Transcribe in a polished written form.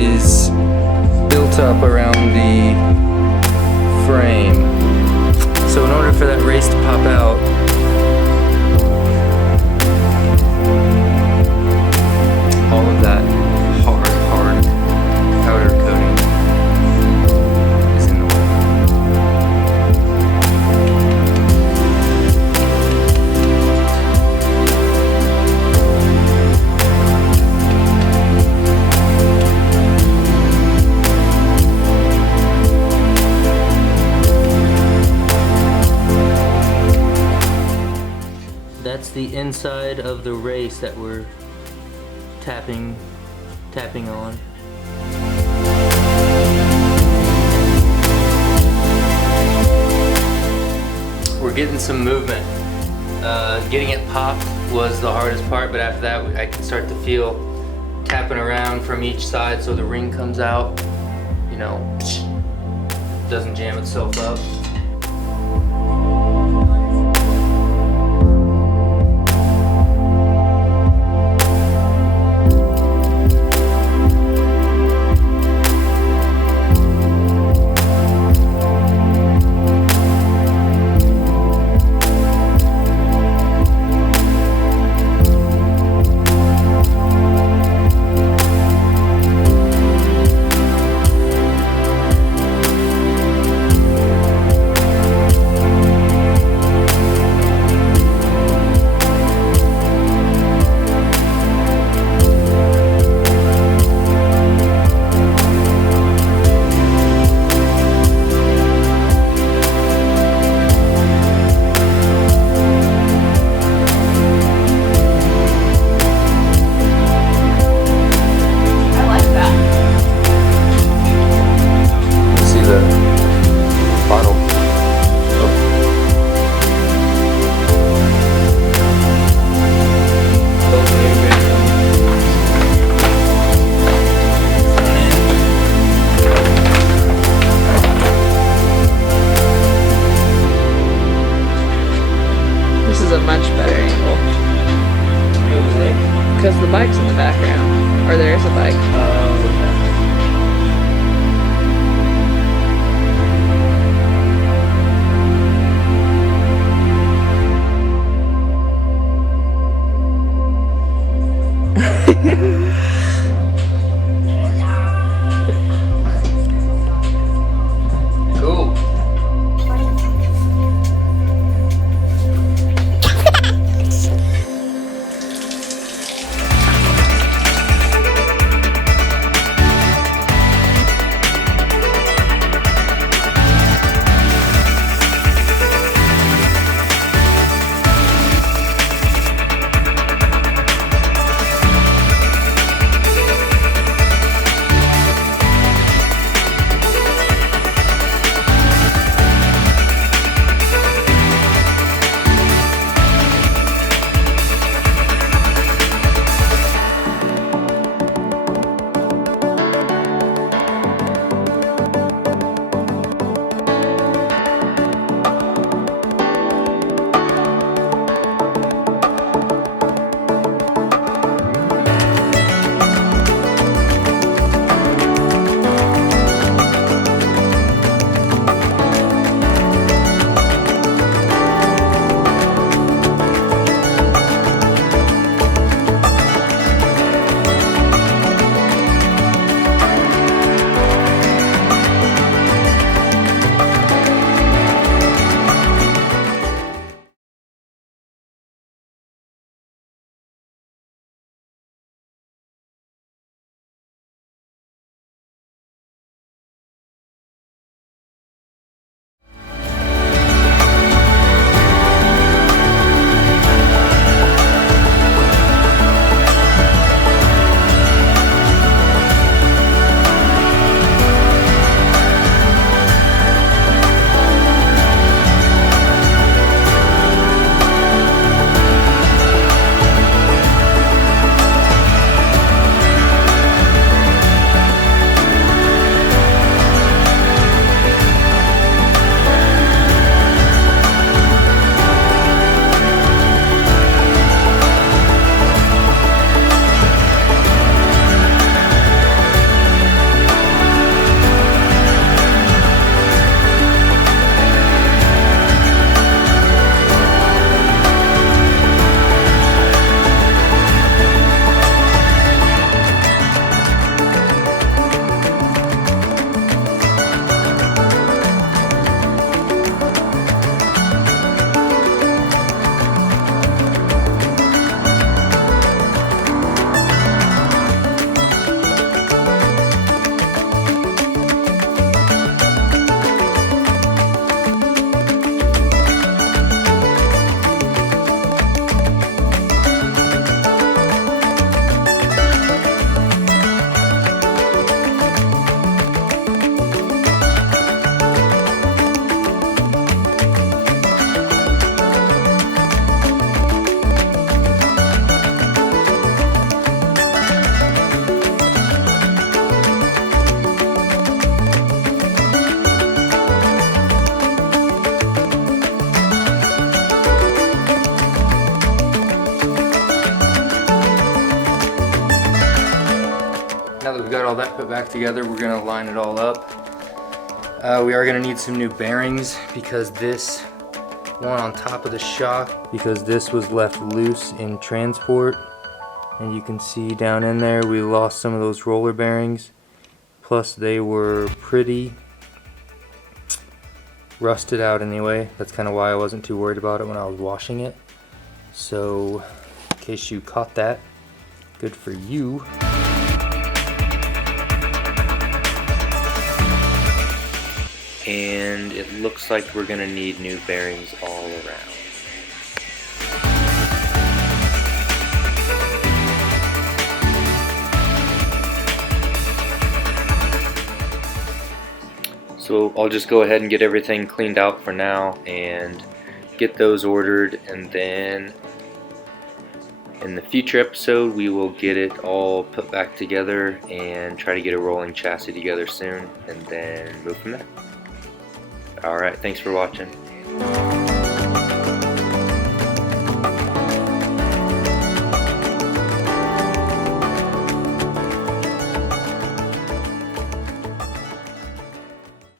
is built up around the frame. So in order for that race to pop out, all of that hard powder coating is in the way. That's the inside of the race that we're tapping on. We're getting some movement. Getting it popped was the hardest part, but after that I can start to feel tapping around from each side so the ring comes out, you know, doesn't jam itself up. Because the bike's in the background. Or there is a bike. Cool. Now that we've got all that put back together, we're gonna line it all up. We are gonna need some new bearings because this one on top of the shock, because this was left loose in transport. And you can see down in there we lost some of those roller bearings. Plus they were pretty rusted out anyway. That's kind of why I wasn't too worried about it when I was washing it. So in case you caught that, good for you. And it looks like we're gonna need new bearings all around. So I'll just go ahead and get everything cleaned out for now and get those ordered, and then in the future episode we will get it all put back together and try to get a rolling chassis together soon, and then move from there. Alright, thanks for watching.